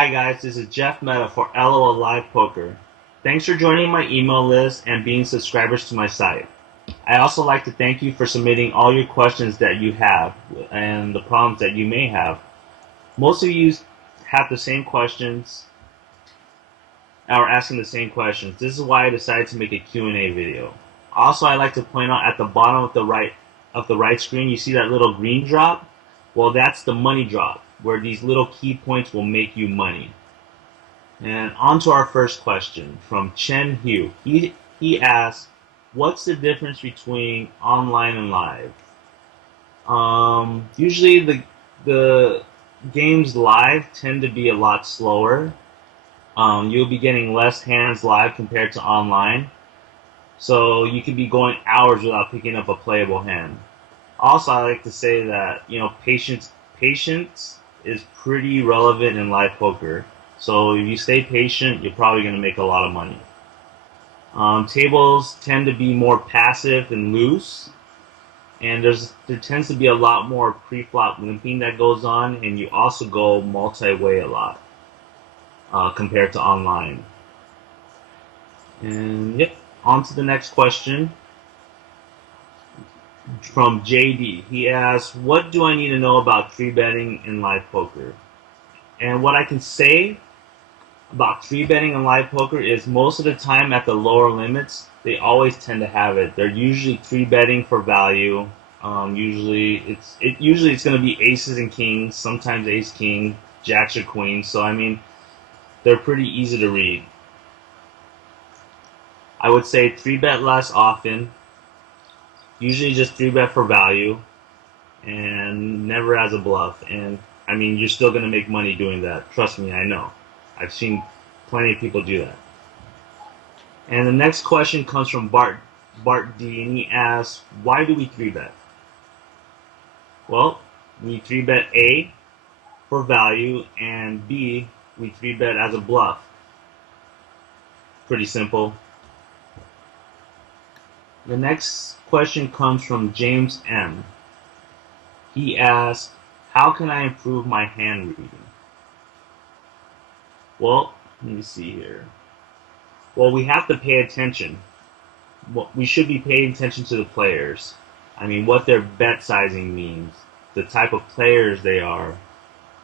Hi guys, this is Jeff Meta for LOL Live Poker. Thanks for joining my email list and being subscribers to my site. I also like to thank you for submitting all your questions that you have and the problems that you may have. Most of you have the same questions or asking the same questions. This is why I decided to make a Q&A video. Also, I like to point out at the bottom of the right screen, you see that little green drop? Well, that's the money drop, where these little key points will make you money. And on to our first question from Chen Hu. He asks, what's the difference between online and live? Usually the games live tend to be a lot slower. You'll be getting less hands live compared to online. So you could be going hours without picking up a playable hand. Also, I like to say that patience is pretty relevant in live poker. So if you stay patient, you're probably going to make a lot of money. Tables tend to be more passive and loose, and there tends to be a lot more pre-flop limping that goes on, and you also go multi-way a lot compared to online. And yep, on to the next question. From JD, he asks, what do I need to know about 3-betting in live poker? And what I can say about 3-betting in live poker is most of the time at the lower limits, they always tend to have it. They're usually 3-betting for value. Usually it's going to be aces and kings, sometimes ace king, jacks or queens. So I mean, they're pretty easy to read. I would say 3-bet less often. Usually just 3-bet for value, and never as a bluff. And I mean, you're still going to make money doing that. Trust me, I know. I've seen plenty of people do that. And the next question comes from Bart D, and he asks, why do we 3-bet? Well, we 3-bet A for value, and B, we 3-bet as a bluff. Pretty simple. The next question comes from James M. He asks, how can I improve my hand reading? Well, let me see here. Well, we have to pay attention. We should be paying attention to the players. I mean, what their bet sizing means, the type of players they are,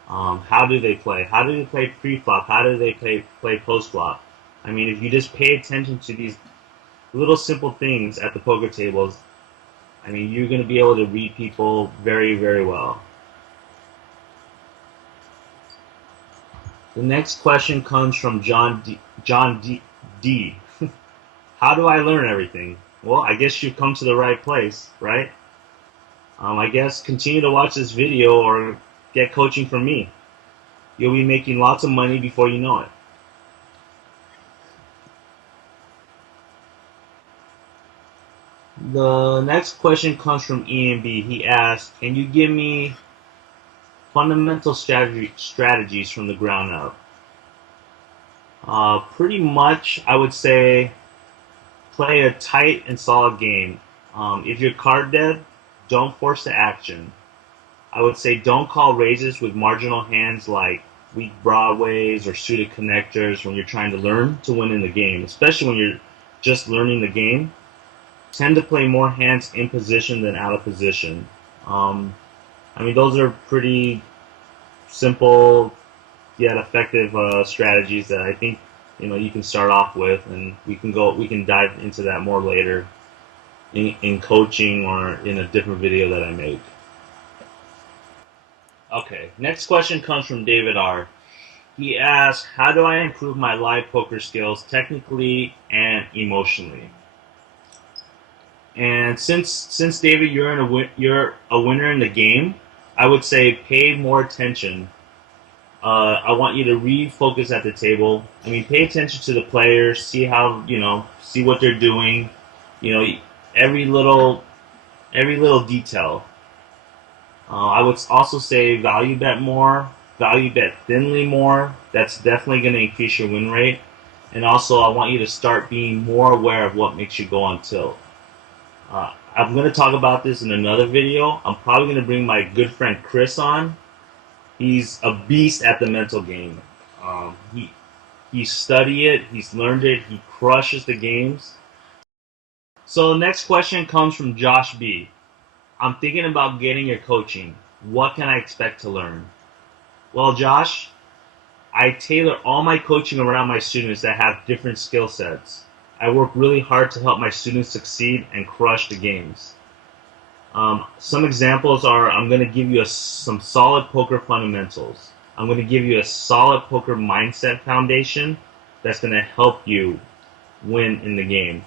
how do they play? How do they play pre-flop? How do they play post-flop? I mean, if you just pay attention to these little simple things at the poker tables, I mean, you're going to be able to read people very, very well. The next question comes from John D. How do I learn everything? Well, I guess you've come to the right place, right? I guess continue to watch this video or get coaching from me. You'll be making lots of money before you know it. The next question comes from Ian B. He asks, can you give me fundamental strategies from the ground up? Pretty much, I would say play a tight and solid game. If you're card dead, don't force the action. I would say don't call raises with marginal hands like weak broadways or suited connectors when you're trying to learn to win in the game, especially when you're just learning the game. Tend to play more hands in position than out of position. I mean, those are pretty simple yet effective strategies that I think you can start off with, and we can dive into that more later in coaching or in a different video that I make. Okay, next question comes from David R. He asks, how do I improve my live poker skills technically and emotionally? And since David, you're a winner in the game, I would say pay more attention. I want you to refocus at the table. I mean, pay attention to the players, see what they're doing. Every little detail. I would also say value bet more, value bet thinly more. That's definitely going to increase your win rate. And also, I want you to start being more aware of what makes you go on tilt. I'm going to talk about this in another video. I'm probably going to bring my good friend Chris on. He's a beast at the mental game. He studied it, he's learned it, he crushes the games. So the next question comes from Josh B. I'm thinking about getting your coaching. What can I expect to learn? Well, Josh, I tailor all my coaching around my students that have different skill sets. I work really hard to help my students succeed and crush the games. Some examples are I'm going to give you some solid poker fundamentals. I'm going to give you a solid poker mindset foundation that's going to help you win in the game.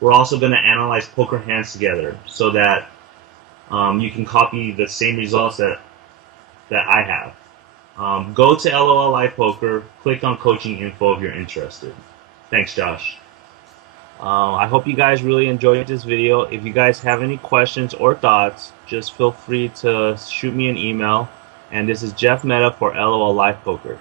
We're also going to analyze poker hands together so that you can copy the same results that I have. Go to LOL Live Poker, click on coaching info if you're interested. Thanks, Josh. I hope you guys really enjoyed this video. If you guys have any questions or thoughts, just feel free to shoot me an email. And this is Jeff Meta for LOL Live Poker.